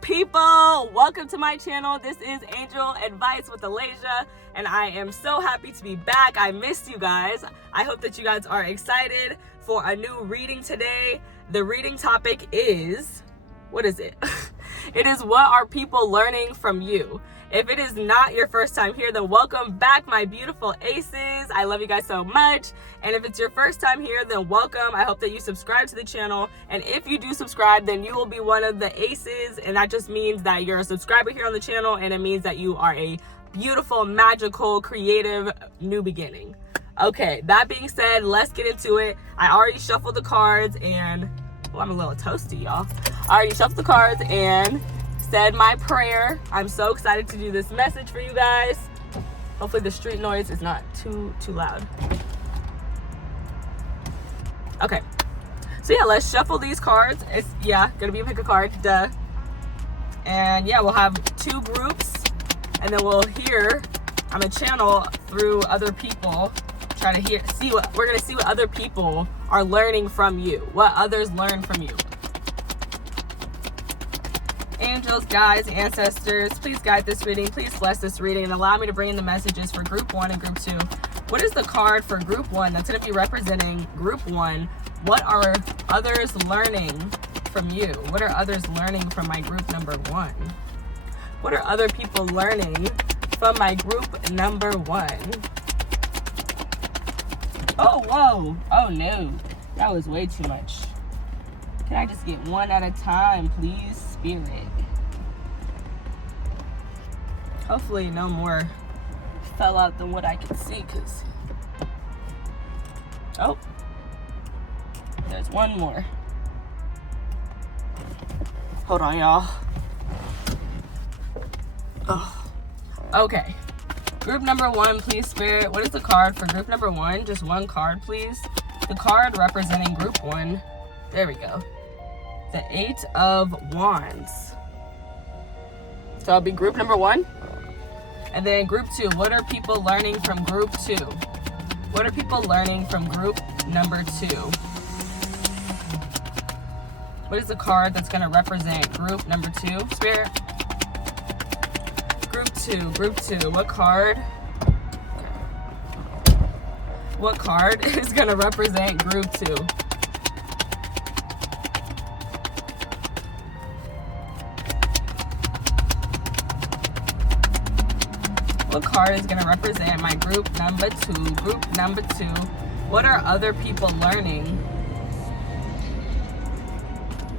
people, welcome to my channel. This is Angel Advice with Aleijalewis, and I am so happy to be back. I missed you guys. I hope that you guys are excited for a new reading today. The reading topic is, what is it? It is, what are people learning from you? If it is not your first time here, then welcome back, my beautiful aces. I love you guys so much. And if it's your first time here, then welcome. I hope that you subscribe to the channel. And if you do subscribe, then you will be one of the aces. And that just means that you're a subscriber here on the channel. And it means that you are a beautiful, magical, creative new beginning. Okay, that being said, let's get into it. I already shuffled the cards and, well, I'm a little toasty, y'all. I already shuffled the cards and said my prayer. I'm so excited to do this message for you guys. Hopefully the street noise is not too loud. Okay, so yeah, let's shuffle these cards. It's gonna be a pick a card, duh. And yeah, we'll have two groups, and then we'll hear. I'm gonna channel through other people, try to we're gonna see what other people are learning from you, what others learn from you. Angels, guides, ancestors, please guide this reading. Please bless this reading and allow me to bring in the messages for group 1 and group 2. What is the card for group 1 that's going to be representing group 1? What are others learning from you? What are others learning from my group number 1? What are other people learning from my group number 1? Oh, whoa. Oh, no. That was way too much. Can I just get one at a time, please, Spirit? Hopefully no more fell out than what I can see, because... Oh. There's one more. Hold on, y'all. Oh. Okay. Group number 1, please, Spirit. What is the card for group number 1? Just one card, please. The card representing group 1. There we go. The 8 of Wands. So it'll be group number 1. And then group 2. What are people learning from group 2? What are people learning from group number 2? What is the card that's going to represent group number 2, Spirit? Group 2. Group 2. What card? What card is going to represent group 2? What card is going to represent my group number 2? Group number 2. What are other people learning?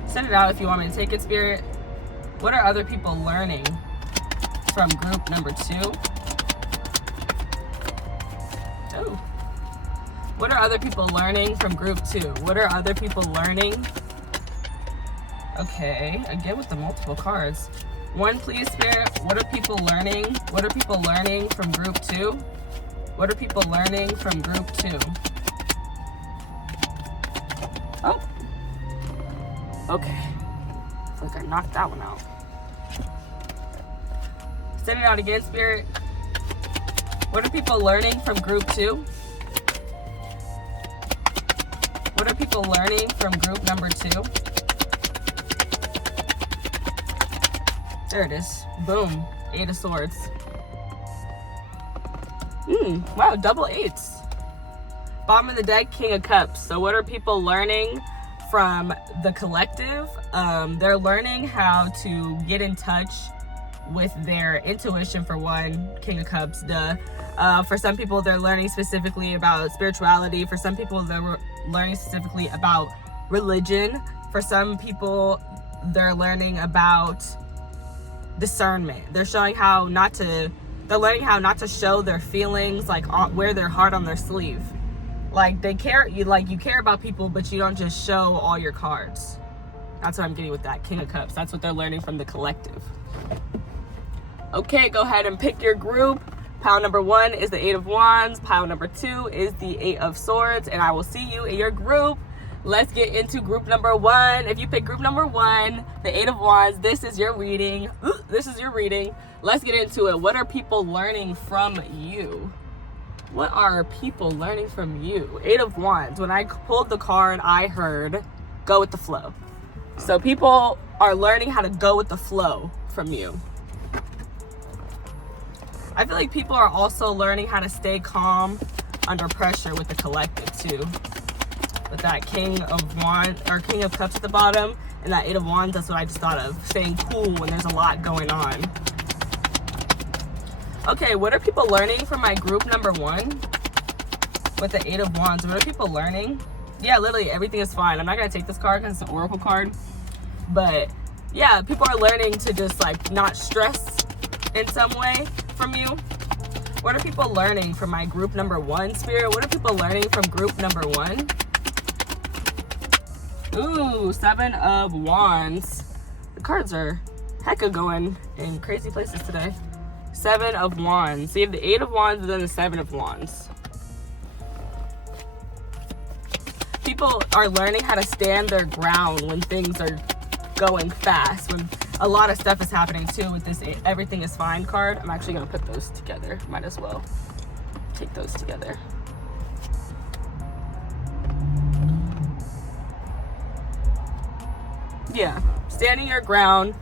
Send it out if you want me to take it, Spirit. What are other people learning from group number 2? Oh. What are other people learning from group 2? What are other people learning? Okay, again with the multiple cards. 1, please, Spirit. What are people learning? What are people learning from group 2? What are people learning from group 2? Oh. Okay. I feel like I knocked that one out. Send it out again, Spirit. What are people learning from group 2? What are people learning from group number 2? There it is. Boom. 8 of Swords. Wow, double 8s. Bottom of the deck, King of Cups. So what are people learning from the collective? They're learning how to get in touch with their intuition, for one. King of Cups, duh. For some people, they're learning specifically about spirituality. For some people, they're learning specifically about religion. For some people, they're learning about discernment. They're learning how not to show their feelings, like wear their heart on their sleeve. Like you care about people, but you don't just show all your cards. That's what I'm getting with that King of Cups. That's what they're learning from the collective. Okay, go ahead and pick your group. Pile number 1 is the 8 of Wands. Pile number 2 is the 8 of Swords, and I will see you in your group. Let's get into group number 1. If you pick group number 1, the 8 of Wands, this is your reading. This is your reading. Let's get into it. What are people learning from you? What are people learning from you? 8 of Wands. When I pulled the card, I heard go with the flow. So people are learning how to go with the flow from you. I feel like people are also learning how to stay calm under pressure with the collective too. With that King of Wands or King of Cups at the bottom and that Eight of Wands, that's what I just thought of. Staying cool when there's a lot going on. Okay, what are people learning from my group number 1 with the Eight of Wands? What are people learning? Yeah, literally everything is fine. I'm not gonna take this card because it's an oracle card, but yeah, people are learning to just like not stress in some way from you. What are people learning from my group number 1, Spirit? What are people learning from group number 1? Ooh, 7 of Wands. The cards are hecka going in crazy places today. 7 of Wands. So you have the 8 of Wands and then the 7 of Wands. People are learning how to stand their ground when things are going fast, when a lot of stuff is happening too with this Everything is Fine card. I'm actually going to put those together. Might as well take those together. Yeah, standing your ground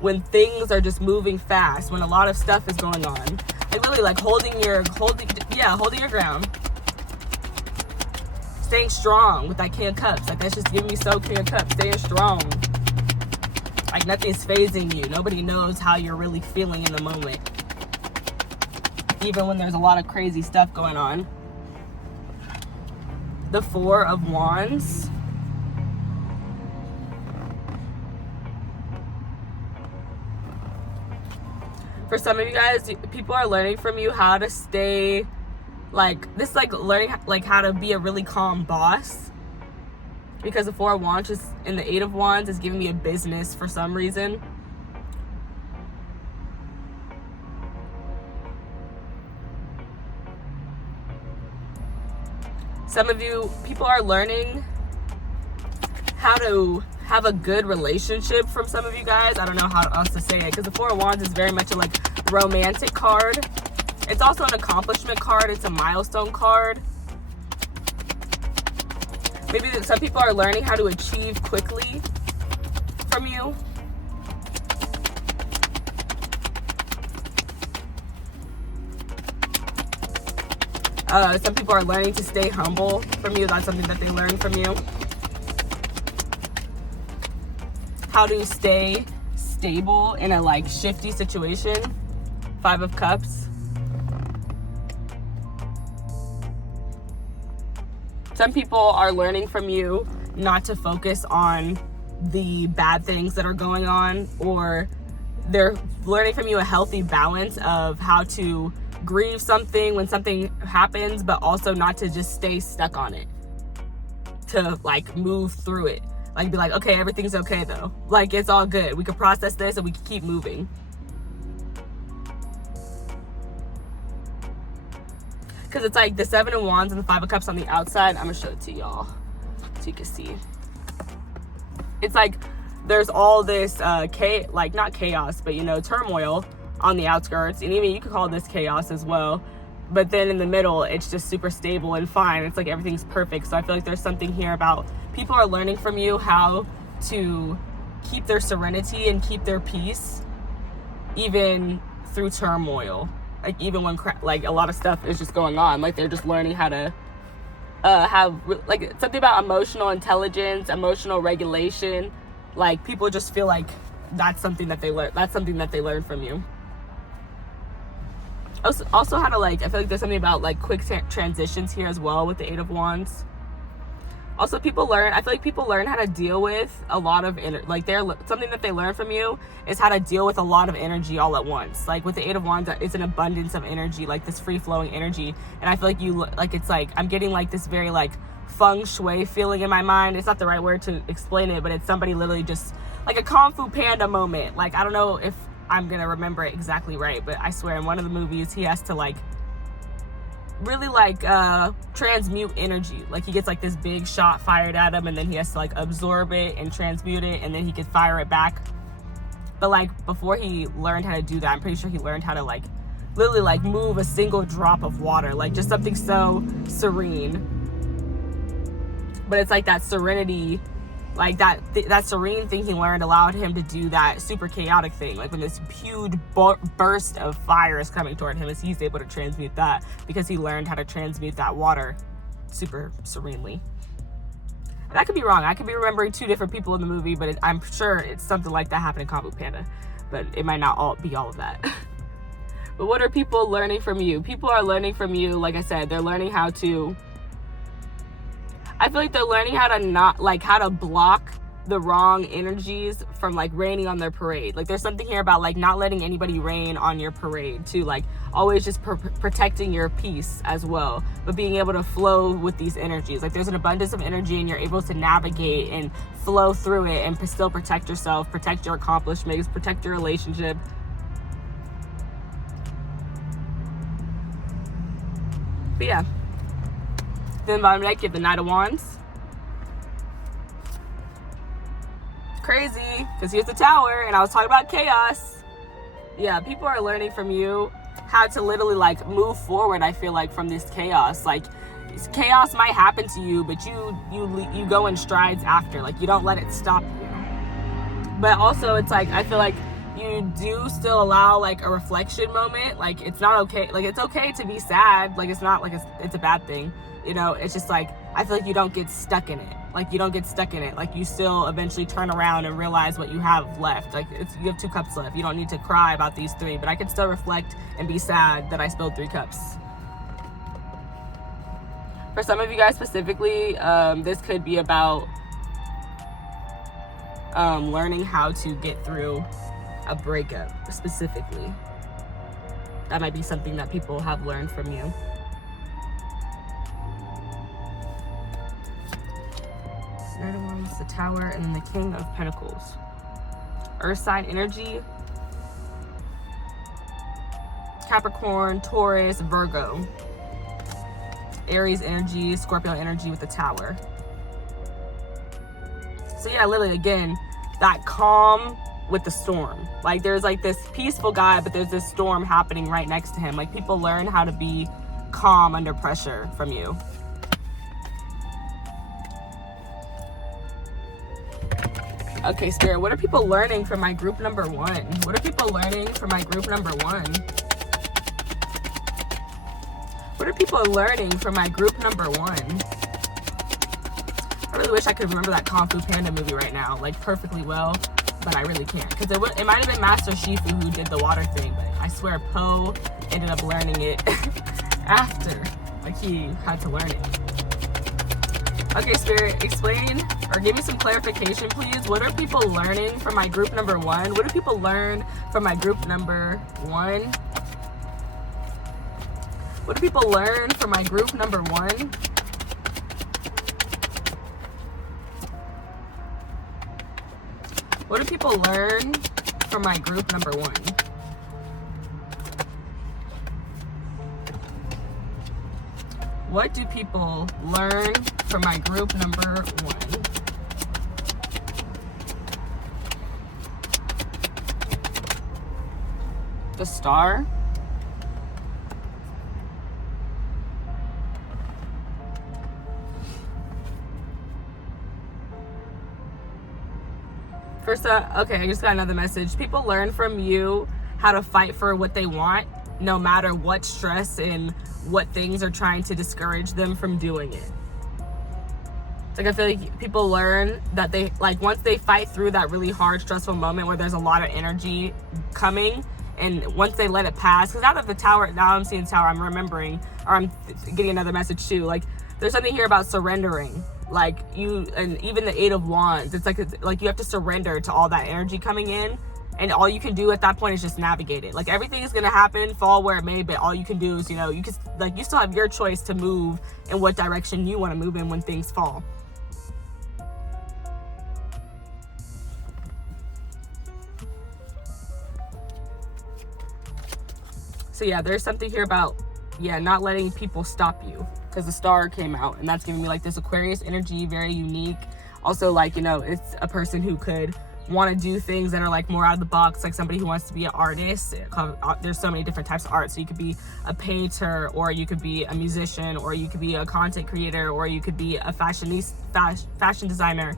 when things are just moving fast, when a lot of stuff is going on. Like literally like holding your ground. Staying strong with that King of Cups. Like that's just giving me so King of Cups. Staying strong. Like nothing's phasing you. Nobody knows how you're really feeling in the moment. Even when there's a lot of crazy stuff going on. The 4 of Wands. For some of you guys, people are learning from you how to stay like this, like learning like how to be a really calm boss, because the 4 of Wands is in the 8 of Wands is giving me a business for some reason. Some of you, people are learning how to have a good relationship from some of you guys. I don't know how else to say it, because the 4 of Wands is very much a like romantic card. It's also an accomplishment card. It's a milestone card. Maybe some people are learning how to achieve quickly from you. Some people are learning to stay humble from you. That's something that they learn from you. How to stay stable in a like shifty situation. 5 of Cups. Some people are learning from you not to focus on the bad things that are going on, or they're learning from you a healthy balance of how to grieve something when something happens, but also not to just stay stuck on it. To like move through it. Like be like, okay, everything's okay though. Like it's all good. We can process this and we can keep moving. Because it's like the 7 of Wands and the 5 of Cups on the outside. I'm going to show it to y'all so you can see. It's like there's all this, like not chaos, but you know, turmoil on the outskirts. And even you could call this chaos as well. But then in the middle, it's just super stable and fine. It's like everything's perfect. So I feel like there's something here about people are learning from you how to keep their serenity and keep their peace even through turmoil. Like even when like a lot of stuff is just going on, like they're just learning how to have like something about emotional intelligence, emotional regulation. Like people just feel like that's something that they learn. That's something that they learn from you. Also how to like, I feel like there's something about like quick transitions here as well with the 8 of Wands. Also, I feel like people learn how to deal with a lot of, something that they learn from you is how to deal with a lot of energy all at once. Like with the 8 of Wands, it's an abundance of energy, like this free-flowing energy. And I feel like it's like, I'm getting like this very like feng shui feeling in my mind. It's not the right word to explain it, but it's somebody literally just like a Kung Fu Panda moment. Like, I don't know if I'm going to remember it exactly right, but I swear in one of the movies, he has to like, really like transmute energy. Like he gets like this big shot fired at him and then he has to like absorb it and transmute it and then he could fire it back. But like before he learned how to do that, I'm pretty sure he learned how to like literally like move a single drop of water, like just something so serene. But it's like that serenity Like that serene thing he learned allowed him to do that super chaotic thing. Like when this huge burst of fire is coming toward him, he's able to transmute that because he learned how to transmute that water super serenely. And I could be wrong. I could be remembering two different people in the movie, but I'm sure it's something like that happened in Kung Fu Panda. But it might not be all of that. But what are people learning from you? People are learning from you, like I said, they're learning how to... I feel like they're learning how to block the wrong energies from like raining on their parade. Like there's something here about like not letting anybody rain on your parade too, like always just protecting your peace as well, but being able to flow with these energies. Like there's an abundance of energy and you're able to navigate and flow through it and still protect yourself, protect your accomplishments, protect your relationship. But yeah. Then bottom deck, you have the Knight of Wands. Crazy, because here's the Tower, and I was talking about chaos. Yeah, people are learning from you how to literally like move forward. I feel like from this chaos, like chaos might happen to you, but you go in strides after. Like you don't let it stop you. But also, it's like I feel like you do still allow like a reflection moment. Like it's not okay. Like it's okay to be sad. Like it's not like it's a bad thing. You know, it's just like, I feel like you don't get stuck in it. Like you don't get stuck in it. Like you still eventually turn around and realize what you have left. Like you have 2 cups left. You don't need to cry about these 3, but I can still reflect and be sad that I spilled 3 cups. For some of you guys specifically, this could be about learning how to get through a breakup specifically. That might be something that people have learned from you. Knight of Wands, the Tower, and then the King of Pentacles. Earth sign energy. Capricorn, Taurus, Virgo. Aries energy, Scorpio energy with the Tower. So yeah, literally again, that calm with the storm. Like there's like this peaceful guy, but there's this storm happening right next to him. Like people learn how to be calm under pressure from you. Okay, Spirit, what are people learning from my group number 1? What are people learning from my group number 1? What are people learning from my group number 1? I really wish I could remember that Kung Fu Panda movie right now, like perfectly well, but I really can't. Because it might have been Master Shifu who did the water thing, but I swear Po ended up learning it after. Like he had to learn it. Okay, Spirit, explain or give me some clarification, please. What are people learning from my group number 1? What do people learn from my group number 1? What do people learn from my group number 1? What do people learn from my group number 1? What do people learn from my group number 1? The Star. First, okay, I just got another message. People learn from you how to fight for what they want, no matter what stress and what things are trying to discourage them from doing it. Like I feel like people learn that they, like once they fight through that really hard, stressful moment where there's a lot of energy coming, and once they let it pass, because out of the Tower, now I'm seeing the Tower, I'm remembering, or I'm getting another message too. Like there's something here about surrendering. Like you, and even the 8 of Wands, it's like you have to surrender to all that energy coming in. And all you can do at that point is just navigate it. Like everything is gonna happen, fall where it may, but all you can do is, you know, you can, like, you still have your choice to move in what direction you want to move in when things fall. So yeah, there's something here about, yeah, not letting people stop you, because the Star came out, and that's giving me like this Aquarius energy, very unique. Also, like, you know, it's a person who could want to do things that are like more out of the box, like somebody who wants to be an artist. There's so many different types of art. So you could be a painter, or you could be a musician, or you could be a content creator, or you could be a fashion designer.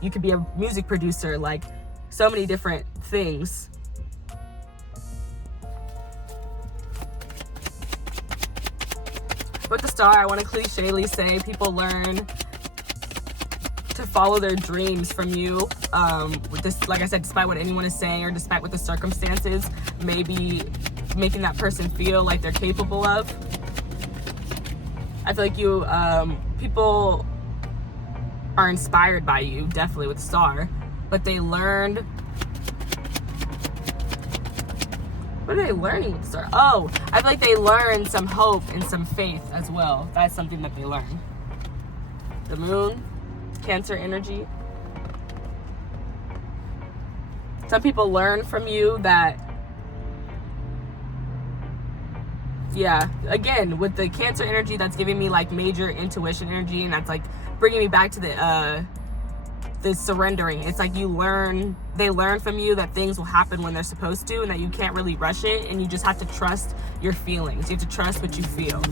You could be a music producer, like so many different things. With the Star, I want to clichély say people learn to follow their dreams from you. With this, like I said, despite what anyone is saying, or despite what the circumstances may be making that person feel like they're capable of. I feel like people are inspired by you, definitely with the Star, but they learned. What are they learning with the Star? Oh, I feel like they learned some hope and some faith as well. That's something that they learn. The Moon, Cancer energy. Some people learn from you that, yeah, again, with the Cancer energy, that's giving me like major intuition energy, and that's like bringing me back to the surrendering. It's like they learn from you that things will happen when they're supposed to, and that you can't really rush it, and you just have to trust your feelings. You have to trust what you feel.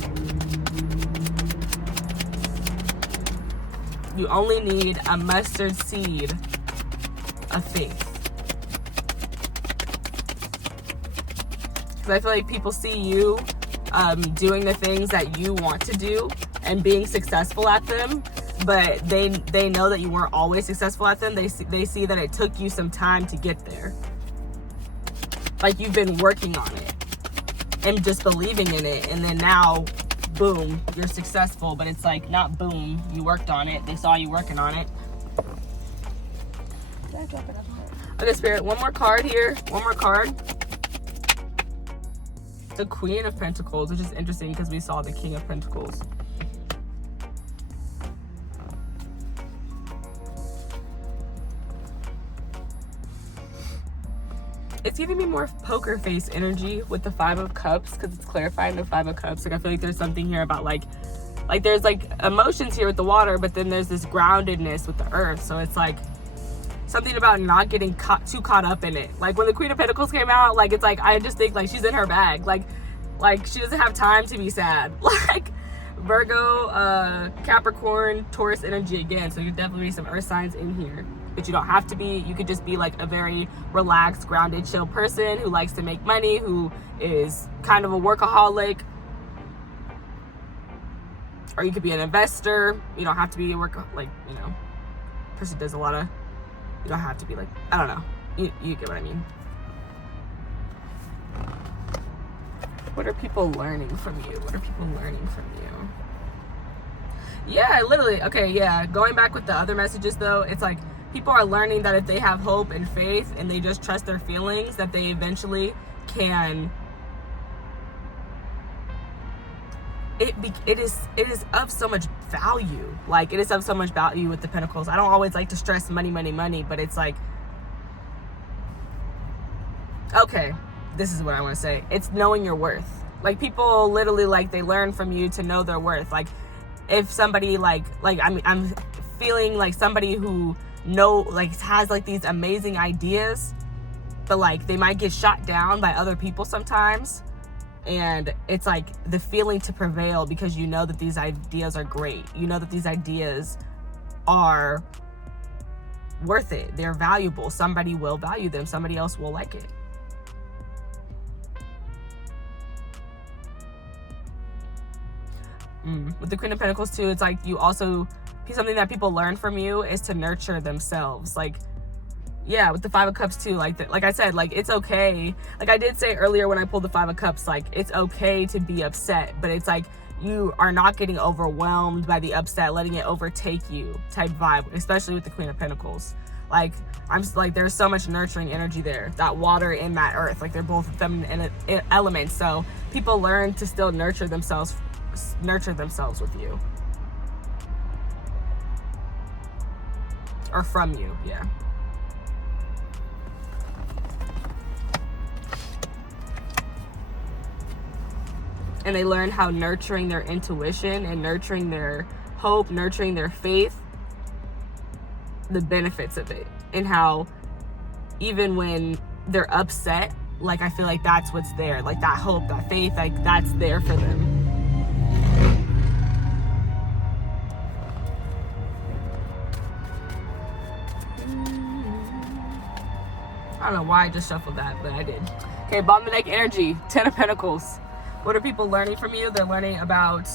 You only need a mustard seed of faith. Because I feel like people see you doing the things that you want to do and being successful at them, but they know that you weren't always successful at them. They see that it took you some time to get there. Like you've been working on it and just believing in it, and then now, boom, you're successful. But it's like, not boom, you worked on it. They saw you working on it. Did I drop it up there? Okay, Spirit, one more card here. One more card. The Queen of Pentacles, which is interesting because we saw the King of Pentacles. It's giving me more poker face energy with the Five of Cups, because it's clarifying the Five of Cups. Like I feel like there's something here about like there's like emotions here with the water, but then there's this groundedness with the earth. So it's like something about not getting too caught up in it. Like when the Queen of Pentacles came out, like it's like I just think like she's in her bag. Like she doesn't have time to be sad. Like Virgo, Capricorn, Taurus energy again. So there's definitely some earth signs in here. But you don't have to be. You could just be like a very relaxed, grounded, chill person who likes to make money, who is kind of a workaholic. Or you could be an investor. You don't have to be a person does a lot of, you don't have to be like, I don't know. You get what I mean. What are people learning from you? What are people learning from you? Yeah, literally. Okay, yeah. Going back with the other messages though, it's like, people are learning that if they have hope and faith and they just trust their feelings, that they eventually can. It is of so much value. Like it is of so much value with the Pentacles. I don't always like to stress money, but it's like, okay, this is what I want to say. It's knowing your worth. Like people literally like they learn from you to know their worth. Like if somebody I'm feeling like somebody who has like these amazing ideas, but like they might get shot down by other people sometimes, and it's like the feeling to prevail because you know that these ideas are great, you know that these ideas are worth it, they're valuable, somebody will value them, somebody else will like it. With the Queen of Pentacles too, it's like you also, something that people learn from you is to nurture themselves. Like, yeah, with the Five of Cups too, like I said, like it's okay. Like I did say earlier when I pulled the Five of Cups, like it's okay to be upset, but it's like you are not getting overwhelmed by the upset, letting it overtake you type vibe, especially with the Queen of Pentacles. Like I'm just like, there's so much nurturing energy there, that water and that earth, like they're both feminine elements. So people learn to still nurture themselves with you. Or from you, yeah. And they learn how nurturing their intuition and nurturing their hope, nurturing their faith, the benefits of it. and how even when they're upset, like I feel like that's what's there, like that hope, that faith, like that's there for them. I don't know why I just shuffled that, but I did. Okay, bottom of the deck energy, 10 of Pentacles. What are people learning from you? They're learning about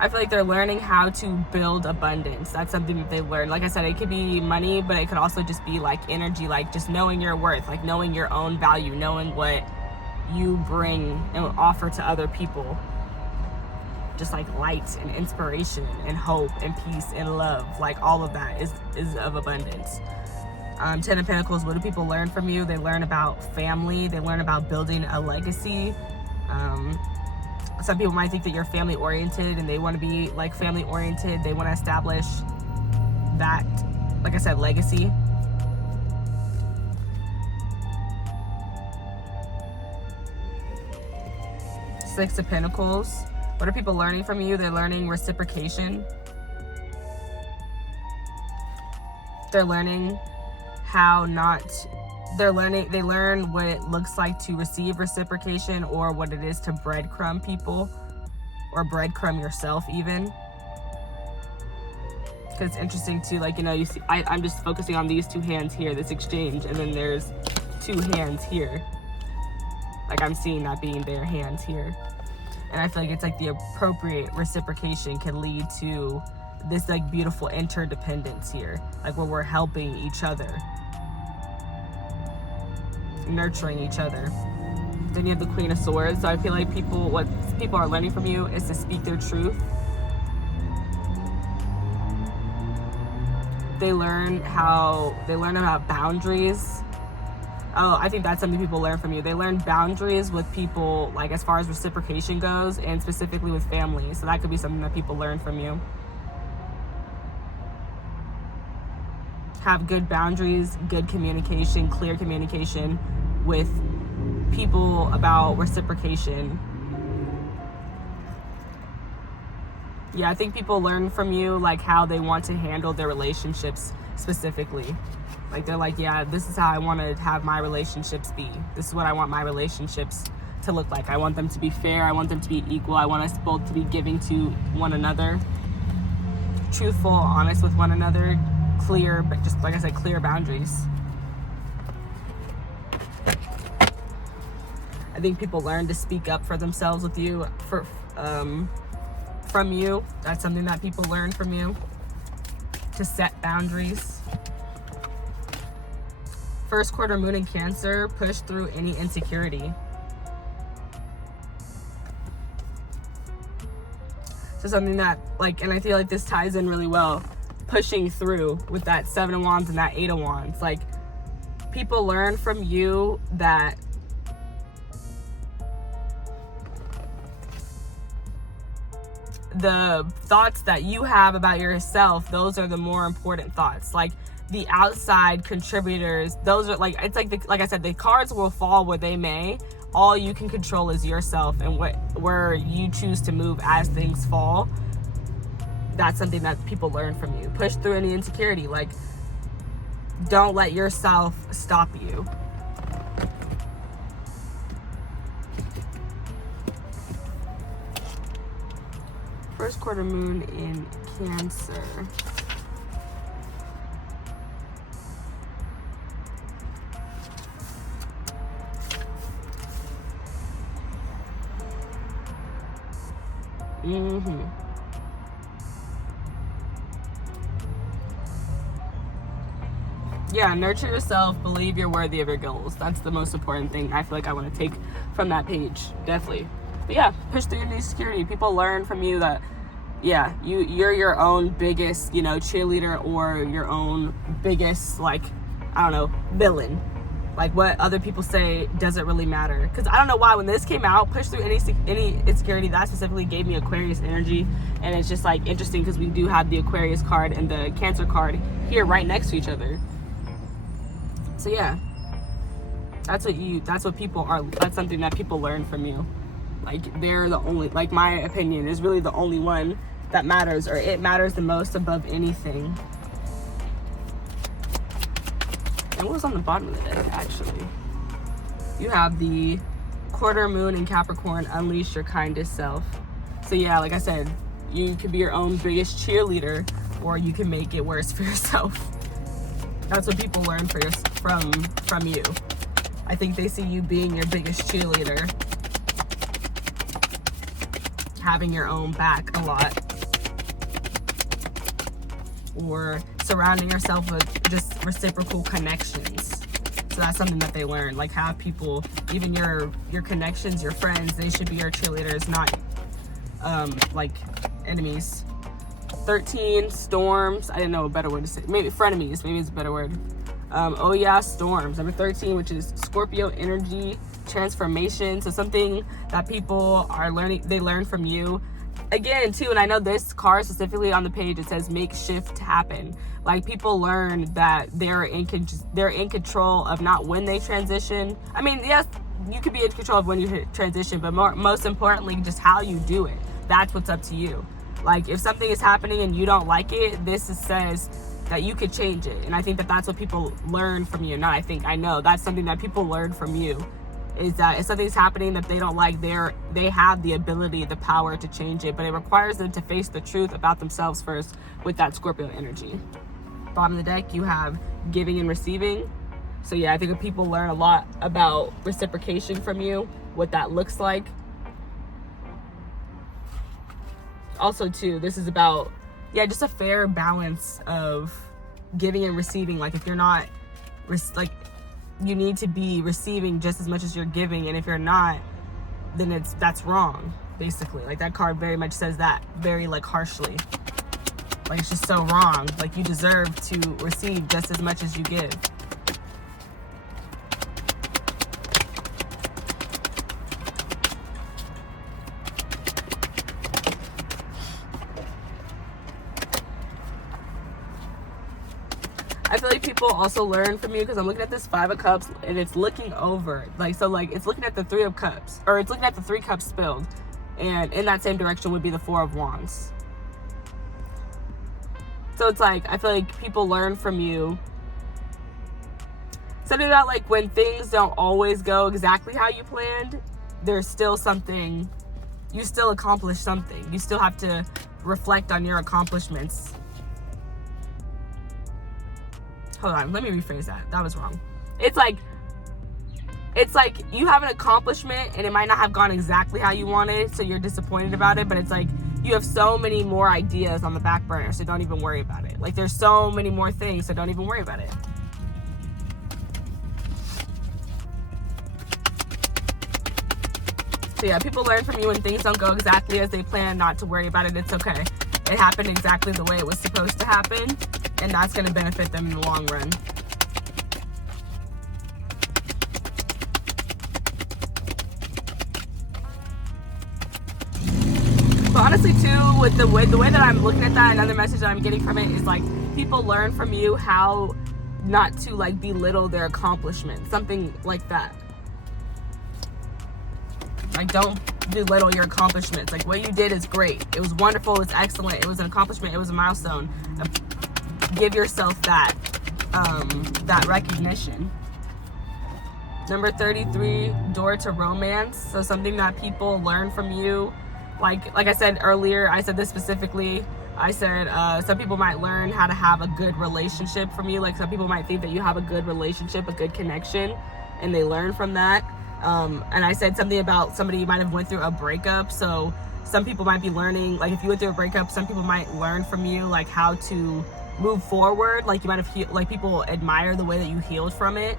I feel like they're learning how to build abundance. That's something that they learn. Like I said, it could be money, but it could also just be like energy, like just knowing your worth, like knowing your own value, knowing what you bring and offer to other people. Just like light and inspiration and hope and peace and love. Like all of that is of abundance. 10 of Pentacles, what do people learn from you? They learn about family. They learn about building a legacy. Some people might think that you're family oriented and they want to be like family oriented. They want to establish that, like I said, legacy. Six of Pentacles. What are people learning from you? They're learning reciprocation. They're learning how not, they learn what it looks like to receive reciprocation, or what it is to breadcrumb people, or breadcrumb yourself even. Because it's interesting too, like, you know, you see, I'm just focusing on these two hands here, this exchange, and then there's two hands here. Like I'm seeing that being their hands here. And I feel like it's like the appropriate reciprocation can lead to this like beautiful interdependence here, like where we're helping each other, nurturing each other. Then you have the Queen of Swords. So I feel like what people are learning from you is to speak their truth. They learn about boundaries. Oh, I think that's something people learn from you. They learn boundaries with people, like as far as reciprocation goes, and specifically with family. So that could be something that people learn from you. Have good boundaries, good communication, clear communication with people about reciprocation. Yeah, I think people learn from you like how they want to handle their relationships specifically. Like they're like, yeah, this is how I want to have my relationships be. This is what I want my relationships to look like. I want them to be fair. I want them to be equal. I want us both to be giving to one another, truthful, honest with one another, clear, but just like I said, clear boundaries. I think people learn to speak up for themselves with you, from you. That's something that people learn from you, to set boundaries. First quarter moon in Cancer, push through any insecurity. So something that, like, and I feel like this ties in really well, pushing through with that 7 of Wands and that 8 of Wands. Like, people learn from you that the thoughts that you have about yourself, those are the more important thoughts. Like, the outside contributors, those are like, it's like like I said, the cards will fall where they may. All you can control is yourself and where you choose to move as things fall. That's something that people learn from you. Push through any insecurity. Like, don't let yourself stop you. First quarter moon in Cancer. Yeah, nurture yourself, believe you're worthy of your goals. That's the most important thing I feel like I want to take from that page, definitely. But yeah, push through your insecurity. People learn from you that, yeah, you're your own biggest, cheerleader, or your own biggest, like, I don't know, villain. Like, what other people say doesn't really matter. Because I don't know why, when this came out, push through any insecurity, that specifically gave me Aquarius energy. And it's just like interesting because we do have the Aquarius card and the Cancer card here right next to each other. So yeah, that's something that people learn from you. Like, they're the only, like, my opinion is really the only one that matters, or it matters the most above anything. And what was on the bottom of the deck, actually? You have the quarter moon in Capricorn, unleash your kindest self. So yeah, like I said, you could be your own biggest cheerleader, or you can make it worse for yourself. That's what people learn from you. I think they see you being your biggest cheerleader, having your own back a lot, or surrounding yourself with just reciprocal connections. So that's something that they learn. Like, have people, even your connections, your friends, they should be your cheerleaders, not like enemies. 13, storms. I didn't know a better word to say. Maybe frenemies. Maybe it's a better word. Oh yeah, storms. Number 13, which is Scorpio energy, transformation. So something that people are learning, they learn from you. Again, too, and I know this card specifically on the page, it says make shift happen. Like, people learn that they're in control of not when they transition. I mean, yes, you could be in control of when you transition, but most importantly, just how you do it. That's what's up to you. Like, if something is happening and you don't like it, says that you could change it. And I think that that's what people learn from you. I know that's something that people learn from you, is that if something's happening that they don't like, they have the ability, the power to change it, but it requires them to face the truth about themselves first with that Scorpio energy. Bottom of the deck, you have giving and receiving. So yeah, I think that people learn a lot about reciprocation from you, what that looks like. Also too, this is about, yeah, just a fair balance of giving and receiving. Like, if you're not, like, you need to be receiving just as much as you're giving, and if you're not, then that's wrong, basically. Like, that card very much says that, very, like, harshly. Like, it's just so wrong. Like, you deserve to receive just as much as you give. I feel like people also learn from you, because I'm looking at this 5 of Cups and it's looking over. Like, so, like, it's looking at the 3 of Cups, or it's looking at the 3 cups spilled. And in that same direction would be the 4 of Wands. So it's like, I feel like people learn from you. Something about, like, when things don't always go exactly how you planned, there's still something, you still accomplish something. You still have to reflect on your accomplishments. Hold on, let me rephrase that. That was wrong. It's like you have an accomplishment and it might not have gone exactly how you wanted, so you're disappointed about it, but it's like you have so many more ideas on the back burner, so don't even worry about it. Like, there's so many more things, so don't even worry about it. So yeah, people learn from you when things don't go exactly as they plan, not to worry about it. It's okay. It happened exactly the way it was supposed to happen, and that's going to benefit them in the long run. But honestly, too, with the way that I'm looking at that, another message that I'm getting from it is, like, people learn from you how not to, like, belittle their accomplishments. Something like that. Like, don't belittle your accomplishments. Like, what you did is great. It was wonderful. It's excellent. It was an accomplishment. It was a milestone. Give yourself that recognition. Number 33, door to romance. So something that people learn from you. Like I said earlier, I said this specifically. I said some people might learn how to have a good relationship from you. Like, some people might think that you have a good relationship, a good connection, and they learn from that. And I said something about somebody might have went through a breakup. So some people might be learning, like, if you went through a breakup, some people might learn from you, like, how to move forward. Like, you might have like, people admire the way that you healed from it.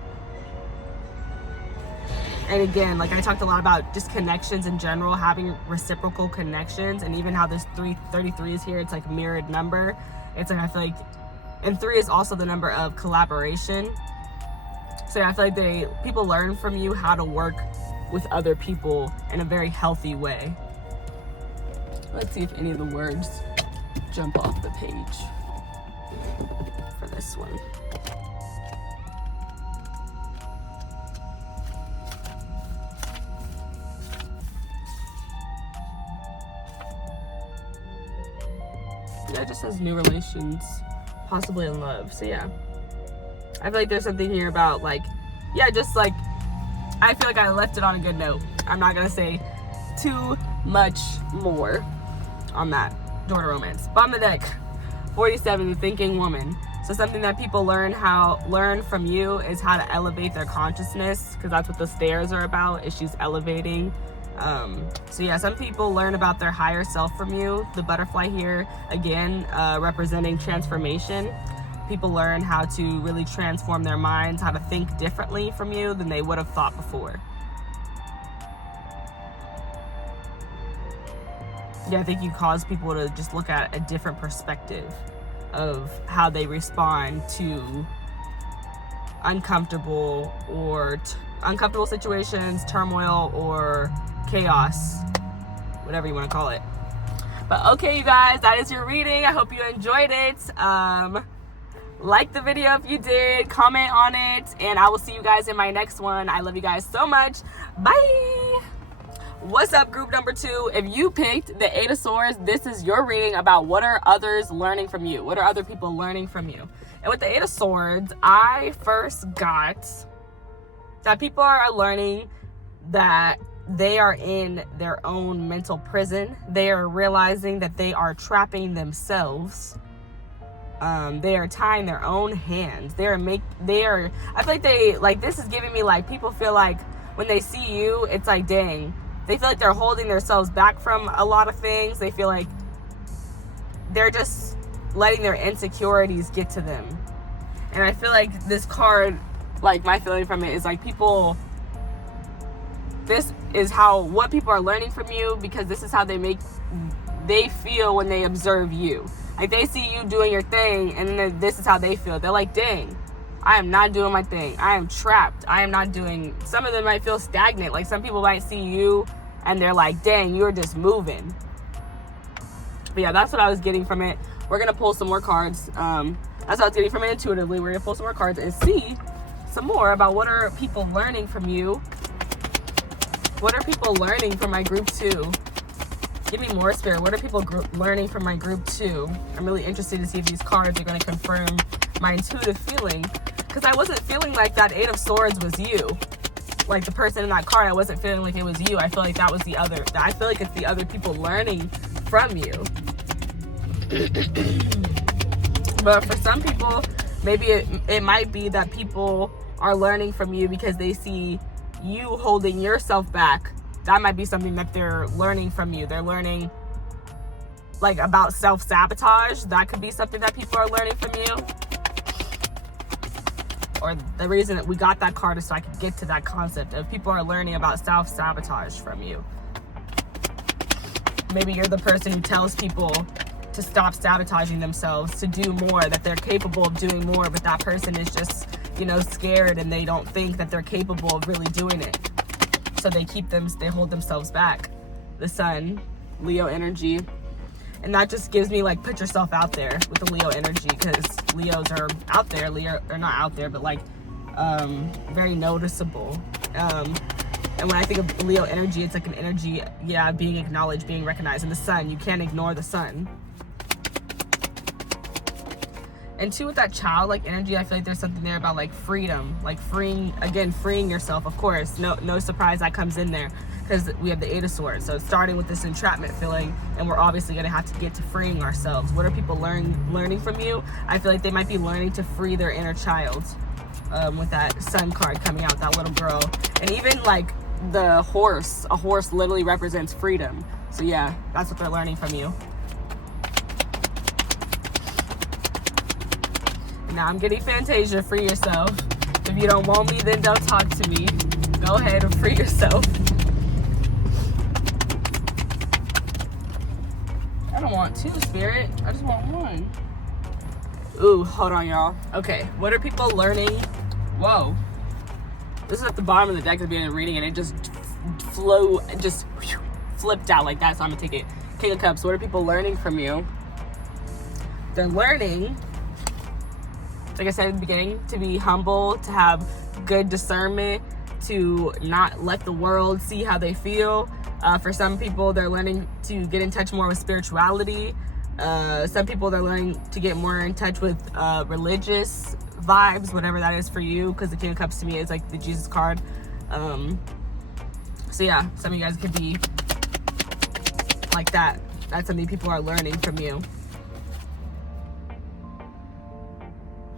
And again, like, I talked a lot about just connections in general, having reciprocal connections, and even how this 33 is here. It's like a mirrored number. It's like, I feel like, and 3 is also the number of collaboration. So yeah, I feel like people learn from you how to work with other people in a very healthy way. Let's see if any of the words jump off the page for this one. Yeah, it just says new relations, possibly in love. So yeah, I feel like there's something here about like, yeah, just like, I feel like I left it on a good note. I'm not gonna say too much more on that door to romance. Bottom of the deck, 47, the thinking woman. So something that people learn from you is how to elevate their consciousness, because that's what the stairs are about, is she's elevating. So yeah, some people learn about their higher self from you. The butterfly here, again, representing transformation. People learn how to really transform their minds, how to think differently from you than they would have thought before. Yeah, I think you cause people to just look at a different perspective of how they respond to uncomfortable situations, turmoil, or chaos, whatever you want to call it. But okay, you guys, that is your reading. I hope you enjoyed it. Like the video if you did, comment on it, and I will see you guys in my next one. I love you guys so much. Bye. What's up, group number 2? If you picked the 8 of Swords, this is your reading about what are others learning from you? What are other people learning from you? And with the 8 of Swords, I first got that people are learning that they are in their own mental prison. They are realizing that they are trapping themselves. They are tying their own hands. I feel like this is giving me like, people feel like when they see you, it's like, dang, they feel like they're holding themselves back from a lot of things. They feel like they're just letting their insecurities get to them. And I feel like this card, like my feeling from it is like this is what people are learning from you, because this is how they feel when they observe you. Like they see you doing your thing, and then this is how they feel. They're like, dang, I am not doing my thing. I am trapped. I am not doing. Some of them might feel stagnant. Like some people might see you and they're like, dang, you're just moving. But yeah, that's what I was getting from it. We're going to pull some more cards. That's what I was getting from it intuitively. We're going to pull some more cards and see some more about what are people learning from you. What are people learning from my group 2? Give me more, Spirit. What are people learning from my group 2? I'm really interested to see if these cards are going to confirm my intuitive feeling, because I wasn't feeling like that 8 of Swords was you. Like the person in that card, I wasn't feeling like it was you. I feel like that was the other. I feel like it's the other people learning from you. But for some people, maybe it might be that people are learning from you because they see you holding yourself back. That might be something that they're learning from you. They're learning like about self-sabotage. That could be something that people are learning from you. Or the reason that we got that card is so I could get to that concept of people are learning about self-sabotage from you. Maybe you're the person who tells people to stop sabotaging themselves, to do more, that they're capable of doing more, but that person is just, scared, and they don't think that they're capable of really doing it. So they hold themselves back. The Sun, Leo energy. And that just gives me like, put yourself out there with the Leo energy, because Leos are out there. Leo are not out there, but like very noticeable. And when I think of Leo energy, it's like an energy, being acknowledged, being recognized. And the Sun, you can't ignore the Sun. And two, with that childlike energy, I feel like there's something there about like freedom, like freeing yourself. Of course, no surprise that comes in there, because we have the 8 of Swords. So it's starting with this entrapment feeling, and we're obviously going to have to get to freeing ourselves. What are people learning from you? I feel like they might be learning to free their inner child with that Sun card coming out, that little girl. And even like the horse, a horse literally represents freedom. So yeah, that's what they're learning from you. Now I'm getting Fantasia, free yourself. If you don't want me, then don't talk to me. Go ahead and free yourself. I don't want 2, Spirit. I just want 1. Ooh, hold on, y'all. Okay, what are people learning? Whoa. This is at the bottom of the deck at the beginning of reading, and it just flipped out like that, so I'm gonna take it. King of Cups, what are people learning from you? They're learning, like I said at the beginning, to be humble, to have good discernment, to not let the world see how they feel. For some people, they're learning to get in touch more with spirituality. Some people, they're learning to get more in touch with religious vibes, whatever that is for you, because the King of Cups to me is like the Jesus card. So yeah, some of you guys could be like that. That's something people are learning from you.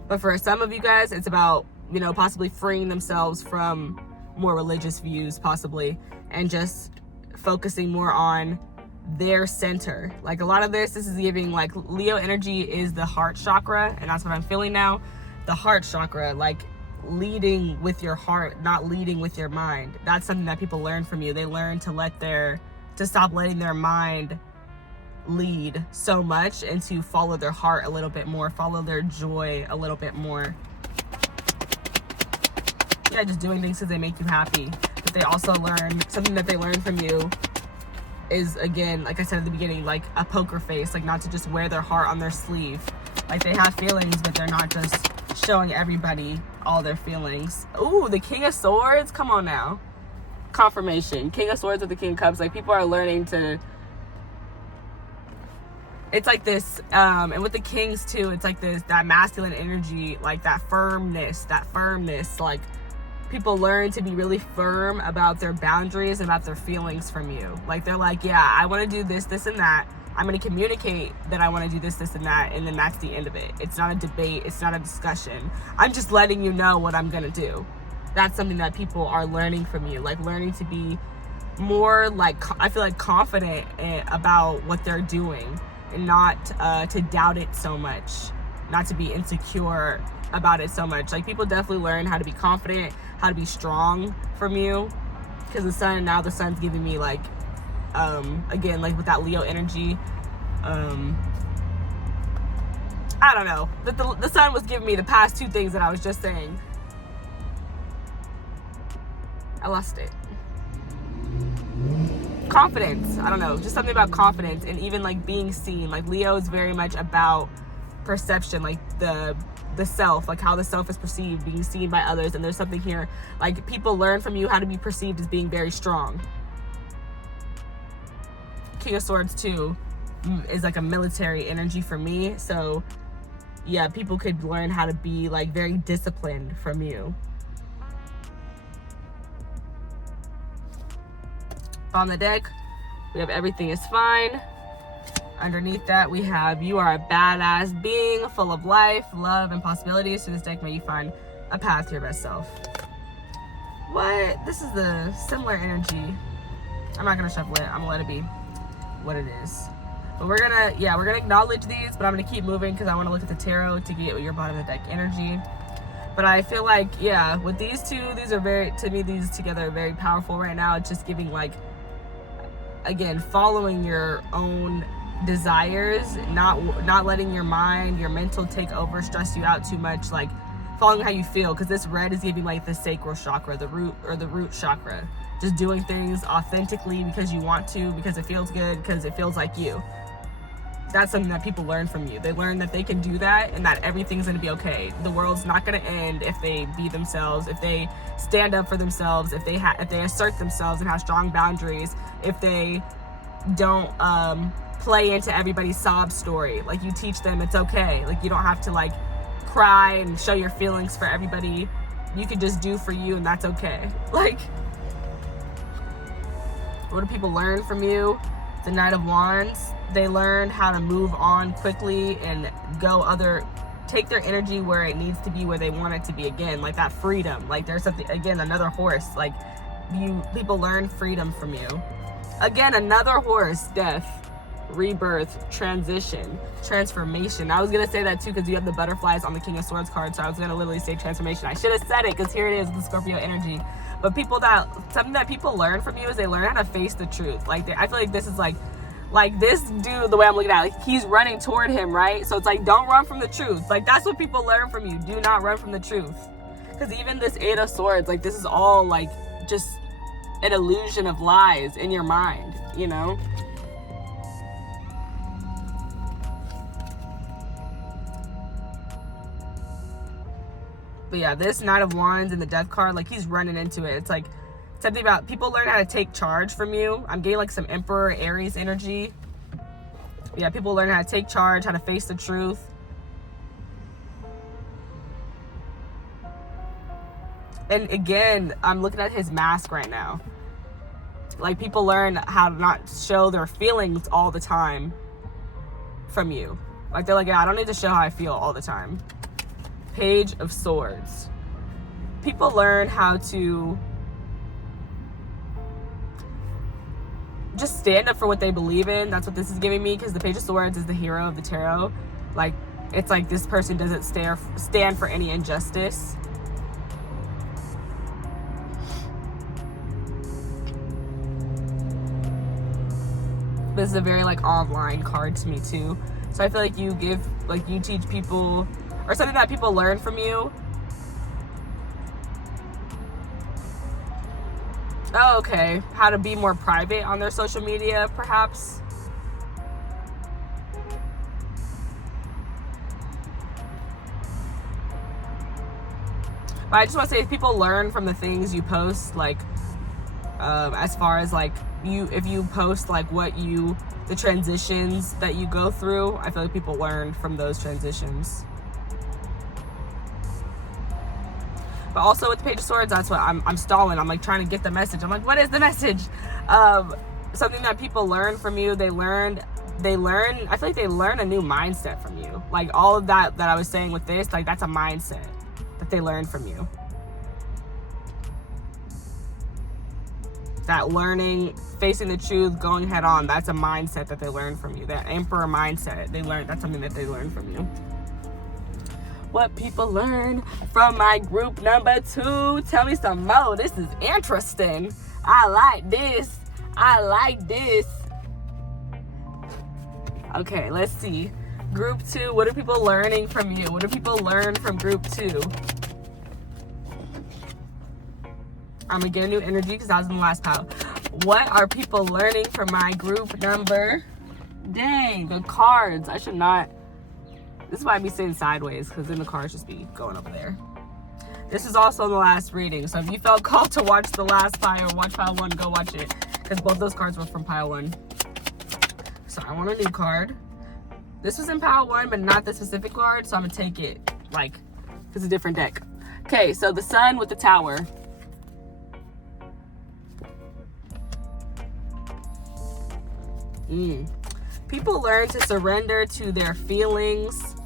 But for some of you guys, it's about, you know, possibly freeing themselves from more religious views, possibly, and just focusing more on their center. Like, a lot of this is giving, like, Leo energy is the heart chakra, and that's what I'm feeling now. The heart chakra, like leading with your heart, not leading with your mind. That's something that people learn from you. They learn to stop letting their mind lead so much and to follow their heart a little bit more, follow their joy a little bit more. Yeah, just doing things because they make you happy. But they also learn, something that they learn from you is, again, like I said at the beginning, like a poker face, like not to just wear their heart on their sleeve. Like, they have feelings, but they're not just showing everybody all their feelings. Ooh, the King of Swords, come on now. Confirmation, King of Swords with the King of Cups. Like, people are learning to, it's like this, and with the Kings too, it's like this, that masculine energy, like that firmness, like, people learn to be really firm about their boundaries and about their feelings from you. Like, they're like, yeah, I want to do this, this, and that. I'm going to communicate that I want to do this, this, and that, and then that's the end of it. It's not a debate. It's not a discussion. I'm just letting you know what I'm going to do. That's something that people are learning from you, like learning to be more, like, I feel like confident about what they're doing, and not to doubt it so much, not to be insecure about it so much. Like, people definitely learn how to be confident, how to be strong from you, because the sun's giving me, like, again, like with that Leo energy, I don't know, the sun was giving me the past two things that I was just saying. I lost it. Confidence, I don't know, just something about confidence, and even like being seen. Like, Leo is very much about perception, like the self, like how the self is perceived, being seen by others. And there's something here, like, people learn from you how to be perceived as being very strong. King of Swords too is like a military energy for me. So yeah, people could learn how to be like very disciplined from you. On the deck, we have everything is fine. Underneath that, we have you are a badass being full of life, love, and possibilities. To this deck, may you find a path to your best self. What? This is the similar energy. I'm not gonna shuffle it. I'm gonna let it be what it is. But we're gonna acknowledge these, but I'm gonna keep moving because I want to look at the tarot to get your bottom of the deck energy. But I feel like, yeah, with these two, these are very, to me, these together are very powerful right now. It's just giving, like, again, following your own desires, not letting your mind, your mental take over, stress you out too much, like following how you feel, because this red is giving like the sacral chakra, the root chakra. Just doing things authentically because you want to, because it feels good, because it feels like you. That's something that people learn from you. They learn that they can do that and that everything's going to be okay. The world's not going to end if they be themselves, if they stand up for themselves, if they assert themselves and have strong boundaries, if they don't play into everybody's sob story. Like, you teach them it's okay. Like, you don't have to like cry and show your feelings for everybody. You could just do for you, and that's okay. Like, what do people learn from you? The Knight of Wands. They learn how to move on quickly and take their energy where it needs to be, where they want it to be. Again, like that freedom. Like, there's something, again, another horse. Like, people learn freedom from you. Again, another horse. Death, rebirth, transition, transformation. I was gonna say that too because you have the butterflies on the King of Swords card, so I was gonna literally say transformation. I should have said it because here it is, the Scorpio energy. But something that people learn from you is they learn how to face the truth. Like, I feel like this is like this dude, the way I'm looking at it, like, he's running toward him, right? So it's like, don't run from the truth. Like, that's what people learn from you. Do not run from the truth. Because even this Eight of Swords, like, this is all like just an illusion of lies in your mind, you know? But yeah, this Knight of Wands and the Death card, like, he's running into it. It's like something about people learn how to take charge from you. I'm getting like some Emperor Aries energy. Yeah, people learn how to take charge, how to face the truth. And again, I'm looking at his mask right now. Like, people learn how to not show their feelings all the time from you. Like, they're like, yeah, I don't need to show how I feel all the time. Page of Swords. People learn how to just stand up for what they believe in. That's what this is giving me, because the Page of Swords is the hero of the tarot. Like, it's like this person doesn't stand for any injustice. This is a very like online card to me too. So I feel like you teach people, or something that people learn from you. Oh, okay. How to be more private on their social media, perhaps. But I just want to say, if people learn from the things you post, like, as far as like if you post like the transitions that you go through, I feel like people learn from those transitions. But also with the Page of Swords, that's what I'm stalling. I'm like trying to get the message. I'm like, what is the message? Something that people learn from you. I feel like they learn a new mindset from you. Like, all of that I was saying with this, like, that's a mindset that they learn from you. That learning, facing the truth, going head on, that's a mindset that they learn from you. That Emperor mindset, that's something that they learn from you. What people learn from my group number 2. Tell me some more. This is interesting. I like this. Okay, let's see. Group 2, what are people learning from you? What do people learn from group 2? I'm gonna get a new energy because I was in the last pile. What are people learning from my group number? Dang, the cards. I should not. This is why I be sitting sideways, because then the cards just be going over there. This is also in the last reading, so if you felt called to watch the last pile or watch pile 1, go watch it, because both those cards were from pile 1. So I want a new card. This was in pile 1, but not the specific card, so I'm gonna take it, like, it's a different deck. Okay, so the Sun with the Tower. People learn to surrender to their feelings,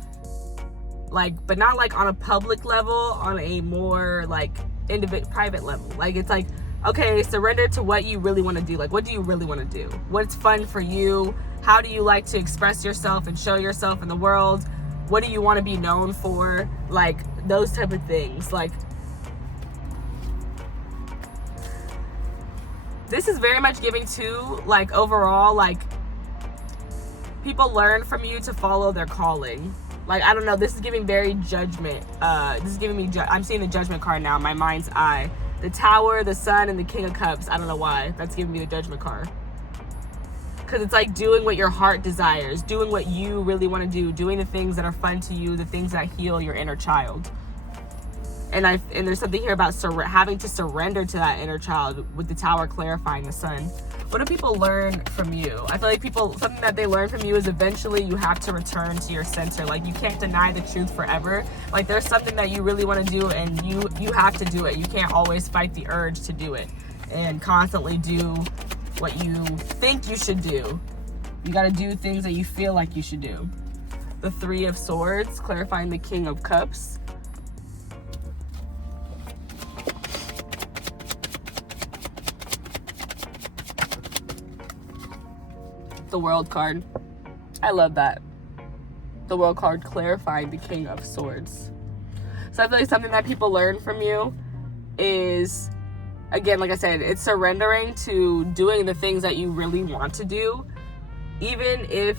like, but not like on a public level, on a more like private level. Like, it's like, okay, surrender to what you really want to do. Like, what do you really want to do? What's fun for you? How do you like to express yourself and show yourself in the world? What do you want to be known for? Like, those type of things. Like, this is very much giving to, like, overall, like, people learn from you to follow their calling. Like, I don't know, this is giving very judgment. This is giving me, I'm seeing the Judgment card now, my mind's eye. The Tower, the Sun, and the King of Cups. I don't know why. That's giving me the Judgment card. Because it's like doing what your heart desires, doing what you really want to do, doing the things that are fun to you, the things that heal your inner child. And there's something here about having to surrender to that inner child, with the Tower clarifying the Sun. What do people learn from you? I feel like something that they learn from you is eventually you have to return to your center. Like, you can't deny the truth forever. Like, there's something that you really want to do, and you have to do it. You can't always fight the urge to do it and constantly do what you think you should do. You got to do things that you feel like you should do. The Three of Swords, clarifying the King of Cups. The World card. I love that. The World card clarifying the King of Swords. So I feel like something that people learn from you is, again, like I said, it's surrendering to doing the things that you really want to do, even if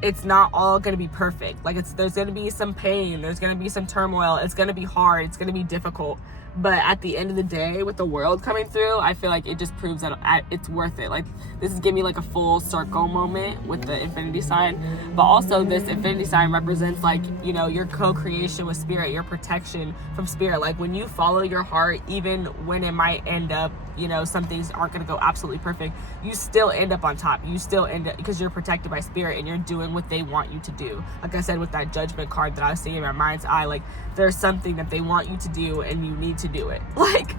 it's not all going to be perfect. Like, there's going to be some pain, there's going to be some turmoil, it's going to be hard, it's going to be difficult, But at the end of the day, with the world coming through, I feel like it just proves that it's worth it. Like, this is giving me like a full circle moment with the infinity sign. But also, this infinity sign represents, like, you know, your co-creation with spirit, your protection from spirit. Like, when you follow your heart, even when it might end up, you know, some things aren't going to go absolutely perfect, you still end up on top. You still end up, because you're protected by spirit and you're doing what they want you to do. Like I said, with that judgment card that I was seeing in my mind's eye, like, there's something that they want you to do and you need to do it. Like,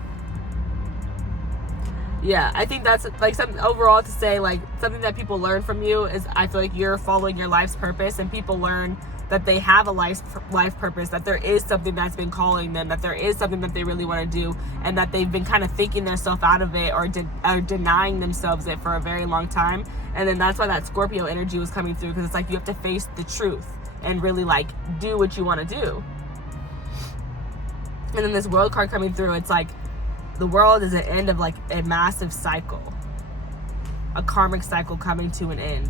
yeah, I think that's like something overall to say, like, something that people learn from you is, I feel like you're following your life's purpose, and people learn that they have a life purpose, that there is something that's been calling them, that there is something that they really want to do, and that they've been kind of thinking themselves out of it, or denying themselves it for a very long time. And then that's why that Scorpio energy was coming through, because it's like you have to face the truth and really, like, do what you want to do. And then this world card coming through, it's like the world is the end of, like, a massive cycle, a karmic cycle coming to an end,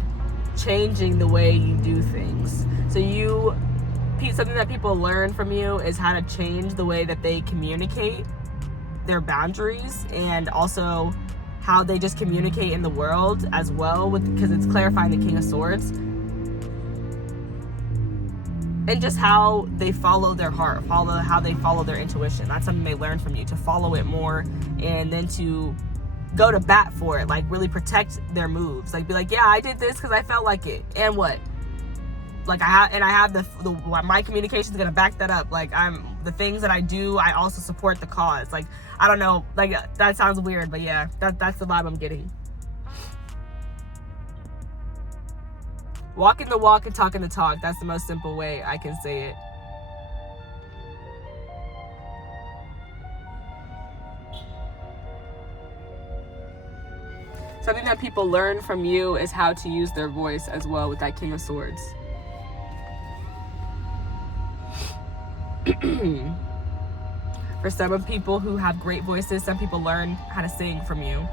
changing the way you do things. So something that people learn from you is how to change the way that they communicate their boundaries, and also how they just communicate in the world as well, because it's clarifying the King of Swords. And just how they follow their heart, how they follow their intuition. That's something they learn from you, to follow it more, and then to go to bat for it, like really protect their moves. Like, be like, yeah, I did this because I felt like it, and what? Like, I have my communication is gonna back that up. Like, the things that I do, I also support the cause. Like, I don't know, like, that sounds weird, but yeah, that's the vibe I'm getting. Walking the walk and talking the talk. That's the most simple way I can say it. Something that people learn from you is how to use their voice as well, with that King of Swords. For some of people who have great voices, some people learn how to sing from you.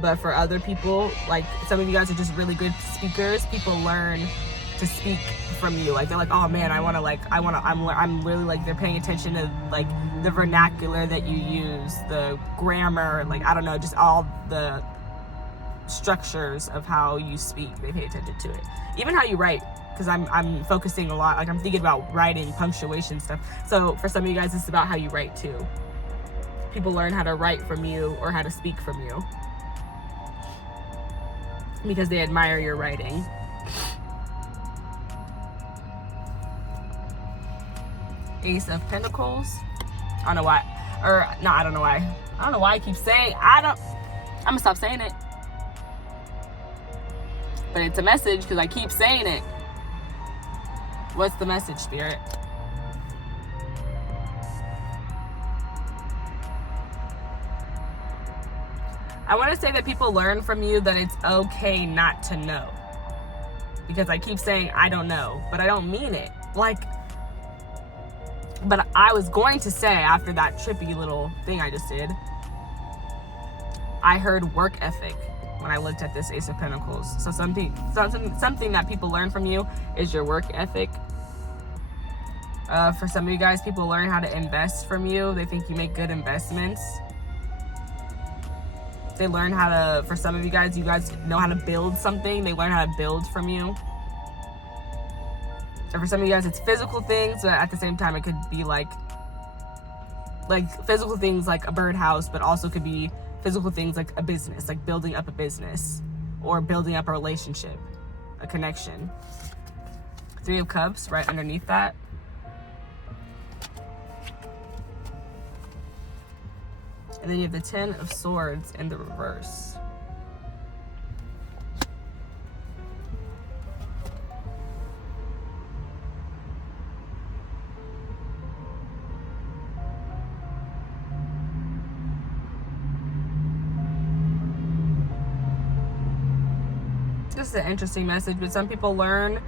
But for other people, like, some of you guys are just really good speakers. People learn to speak from you. Like, they're like, oh man, I'm really, like, they're paying attention to, like, the vernacular that you use, the grammar, like, I don't know, just all the structures of how you speak. They pay attention to it. Even how you write, because I'm focusing a lot, like, I'm thinking about writing, punctuation stuff. So for some of you guys, it's about how you write too. People learn how to write from you, or how to speak from you, because they admire your writing. Ace of Pentacles. I don't know why. I don't know why. I don't know why I keep saying, I'm gonna stop saying it. But it's a message, because I keep saying it. What's the message, Spirit? I want to say that people learn from you that it's okay not to know. Because I keep saying, I don't know, but I don't mean it. Like, but I was going to say, after that trippy little thing I just did, I heard work ethic when I looked at this Ace of Pentacles. So something that people learn from you is your work ethic. For some of you guys, people learn how to invest from you. They think you make good investments. They learn how to, for some of you guys know how to build something. They learn how to build from you. And for some of you guys, it's physical things, but at the same time, it could be like physical things like a birdhouse, but also could be physical things like a business, like building up a business, or building up a relationship, a connection. Three of Cups right underneath that. And then you have the Ten of Swords in the reverse. This is an interesting message, but some people learn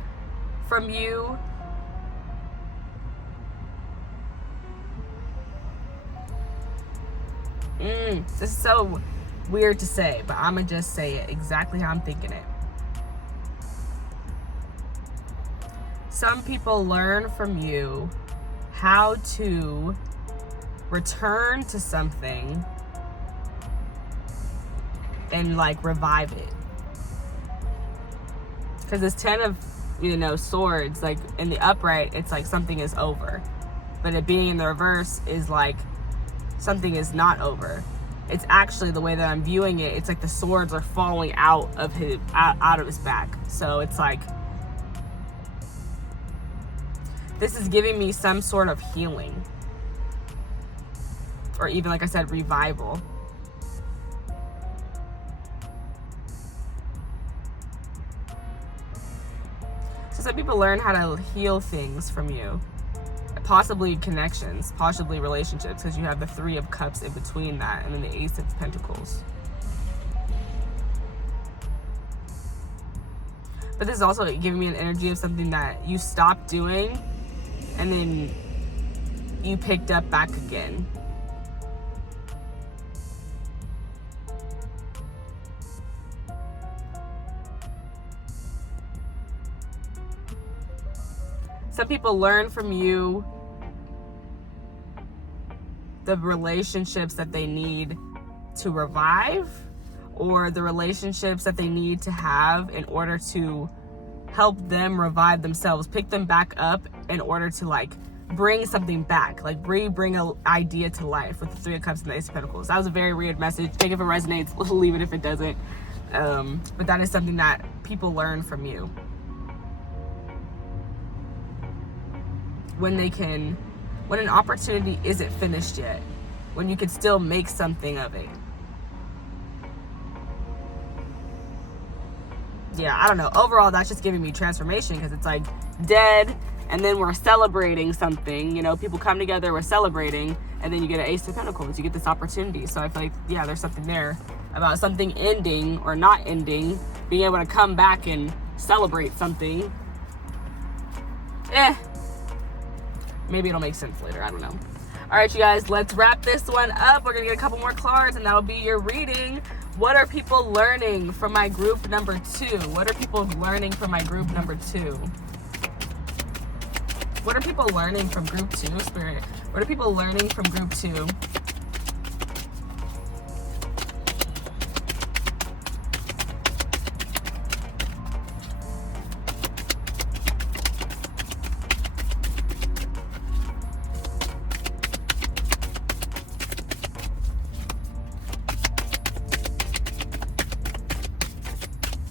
from you. This is so weird to say, but I'm gonna just say it exactly how I'm thinking it. Some people learn from you how to return to something and like revive it. Because this 10 of, swords, like in the upright, it's like something is over. But it being in the reverse is like something is not over. It's actually, the way that I'm viewing it, it's like the swords are falling out of his back. So it's like, this is giving me some sort of healing. Or even, like I said, revival. So some people learn how to heal things from you. Possibly connections, possibly relationships, because you have the 3 of Cups in between that, and then the Ace of Pentacles. But this is also giving me an energy of something that you stopped doing, and then you picked up back again. Some people learn from you the relationships that they need to revive, or the relationships that they need to have in order to help them revive themselves, pick them back up in order to like bring something back, like bring an idea to life with the 3 of Cups and the Ace of Pentacles. That was a very weird message. Take it if it resonates, leave it if it doesn't. But that is something that people learn from you. When an opportunity isn't finished yet, when you can still make something of it. Yeah, I don't know. Overall, that's just giving me transformation, because it's like dead, and then we're celebrating something. People come together, we're celebrating, and then you get an Ace of Pentacles. You get this opportunity. So I feel like, yeah, there's something there about something ending or not ending, being able to come back and celebrate something. Maybe it'll make sense later. I don't know. All right, you guys, let's wrap this one up. We're going to get a couple more cards, and that'll be your reading. What are people learning from my group number 2? What are people learning from my group number 2? What are people learning from group 2, Spirit? What are people learning from group 2?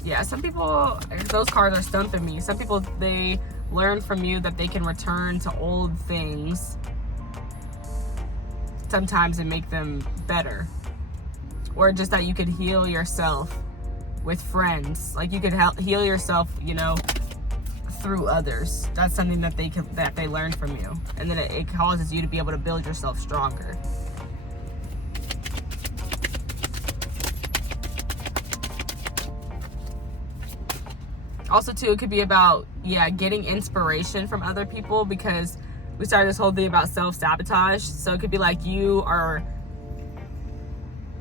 Yeah, some people, those cards are stumping me. Some people, they learn from you that they can return to old things sometimes and make them better. Or just that you could heal yourself with friends. Like you could heal yourself, through others. That's something that they learn from you. And then it causes you to be able to build yourself stronger. Also, too, it could be about, getting inspiration from other people, because we started this whole thing about self-sabotage. So it could be like you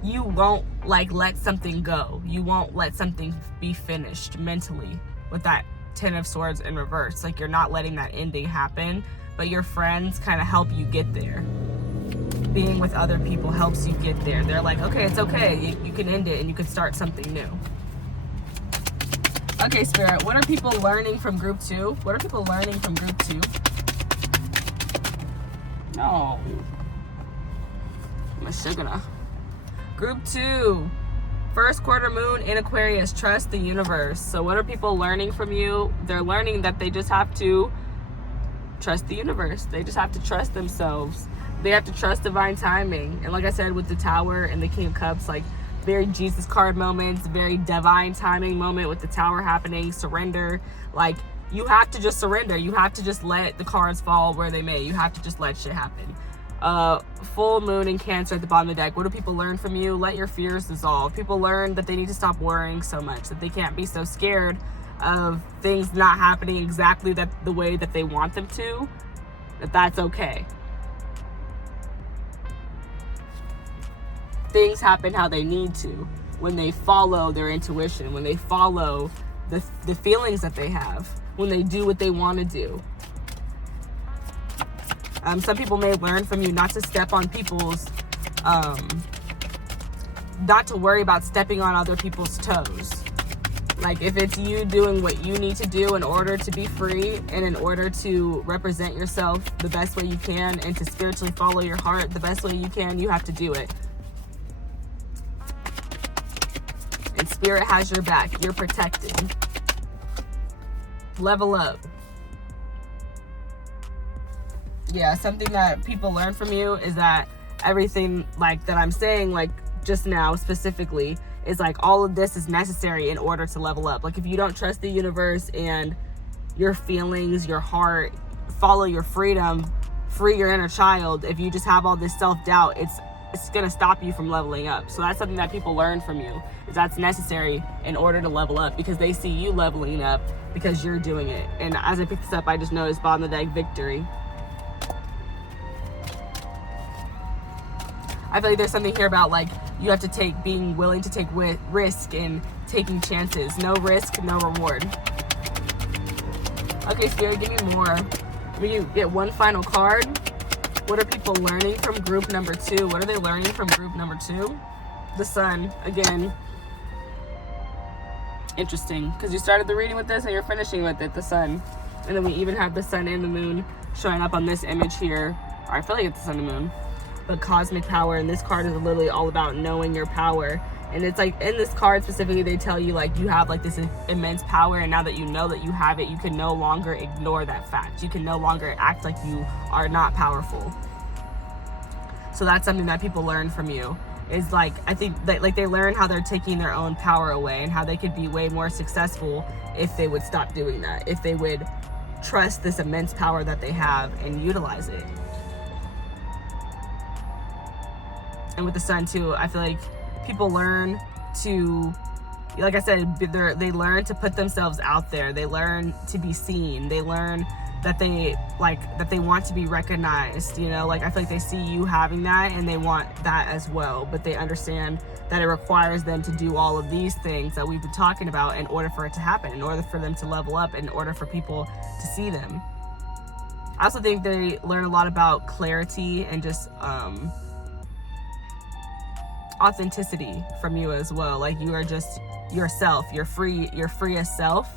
won't let something go. You won't let something be finished mentally with that 10 of Swords in reverse. Like you're not letting that ending happen, but your friends kind of help you get there. Being with other people helps you get there. They're like, okay, it's okay. You can end it and you can start something new. Okay, Spirit, what are people learning from group 2? What are people learning from group 2? No. I'm a sugar. Group 2. First quarter moon in Aquarius. Trust the universe. So what are people learning from you? They're learning that they just have to trust the universe. They just have to trust themselves. They have to trust divine timing. And like I said, with the Tower and the King of Cups, like very Jesus card moments, very divine timing moment with the Tower happening, surrender. Like you have to just surrender. You have to just let the cards fall where they may. You have to just let shit happen. Full moon in Cancer at the bottom of the deck. What do people learn from you? Let your fears dissolve. People learn that they need to stop worrying so much, that they can't be so scared of things not happening exactly the way that they want them to, that's okay. Things happen how they need to when they follow their intuition, when they follow the feelings that they have, when they do what they want to do. Some people may learn from you not to step on people's, not to worry about stepping on other people's toes. Like, if it's you doing what you need to do in order to be free and in order to represent yourself the best way you can and to spiritually follow your heart the best way you can, you have to do it. And Spirit has your back. You're protected. Level up. Yeah, something that people learn from you is that everything like that I'm saying, like just now specifically, is like all of this is necessary in order to level up. Like, if you don't trust the universe and your feelings, your heart, follow your freedom, free your inner child, if you just have all this self-doubt, it's gonna stop you from leveling up. So that's something that people learn from you, is that's necessary in order to level up, because they see you leveling up because you're doing it. And as I pick this up, I just noticed bottom of the deck, victory. I feel like there's something here about like you have to being willing to take risk and taking chances. No risk, no reward. Okay, Spirit, give me more. When you get one final card, what are people learning from group number 2? What are they learning from group number 2? The Sun, again. Interesting, because you started the reading with this and you're finishing with it, the Sun. And then we even have the Sun and the Moon showing up on this image here. Or I feel like it's the Sun and Moon. But cosmic power, and this card is literally all about knowing your power. And it's like in this card specifically, they tell you like you have like this immense power, and now that you know that you have it, you can no longer ignore that fact. You can no longer act like you are not powerful. So that's something that people learn from you, is like, I think that like they learn how they're taking their own power away and how they could be way more successful if they would stop doing that, if they would trust this immense power that they have and utilize it. And with the Sun too, I feel like people learn to, like I said, they learn to put themselves out there. They learn to be seen. They learn that they want to be recognized, you know, like I feel like they see you having that and they want that as well, but they understand that it requires them to do all of these things that we've been talking about in order for it to happen, in order for them to level up, in order for people to see them. I also think they learn a lot about clarity and just authenticity from you as well. Like, you are just yourself. You're free as self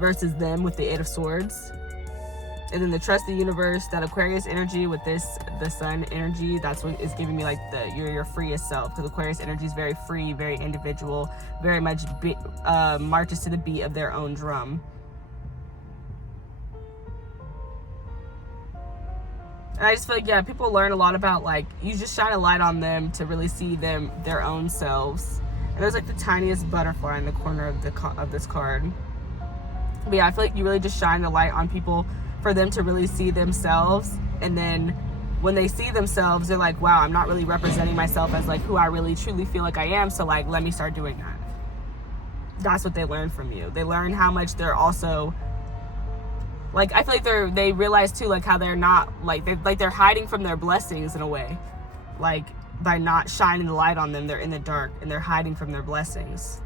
versus them with the 8 of Swords. And then the trust the universe, that Aquarius energy with the Sun energy, that's what is giving me like you're your freest self, because Aquarius energy is very free, very individual, very much marches to the beat of their own drum. And I just feel like, yeah, people learn a lot about, like, you just shine a light on them to really see their own selves. And there's like the tiniest butterfly in the corner of this card. But yeah, I feel like you really just shine the light on people for them to really see themselves. And then when they see themselves, they're like, wow, I'm not really representing myself as like who I really truly feel like I am. So like, let me start doing that. That's what they learn from you. They learn how much they're also, like, I feel like they realize too, like, how they're not, they're hiding from their blessings in a way. Like, by not shining the light on them, they're in the dark and they're hiding from their blessings.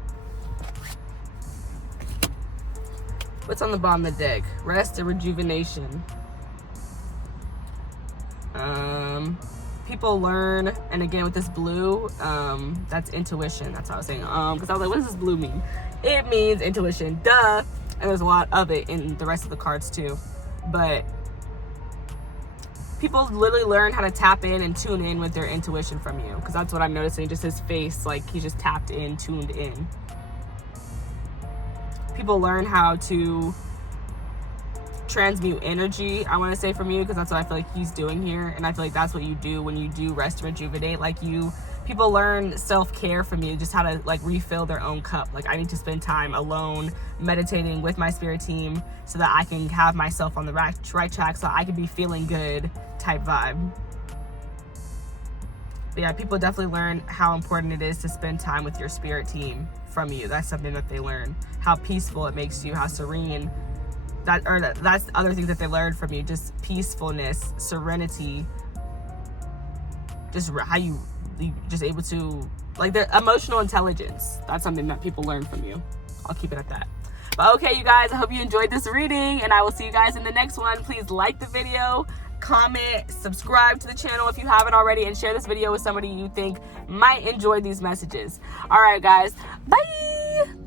What's on the bottom of the deck? Rest and rejuvenation. People learn, and again with this blue, that's intuition. That's what I was saying. Because I was like, what does this blue mean? It means intuition. Duh. And there's a lot of it in the rest of the cards too. But people literally learn how to tap in and tune in with their intuition from you. Because that's what I'm noticing. Just his face, like he's just tapped in, tuned in. People learn how to transmute energy, I want to say, from you, because that's what I feel like he's doing here. And I feel like that's what you do when you do rest and rejuvenate. Like, people learn self-care from you, just how to like refill their own cup. Like, I need to spend time alone meditating with my spirit team so that I can have myself on the right track, so I can be feeling good type vibe. But yeah, people definitely learn how important it is to spend time with your spirit team from you. That's something that they learn. How peaceful it makes you, how serene. That's other things that they learned from you. Just peacefulness, serenity. Just how you just able to, like, their emotional intelligence. That's something that people learn from you. I'll keep it at that. But okay, you guys, I hope you enjoyed this reading, and I will see you guys in the next one. Please like the video, comment, subscribe to the channel if you haven't already, and share this video with somebody you think might enjoy these messages. All right, guys. Bye.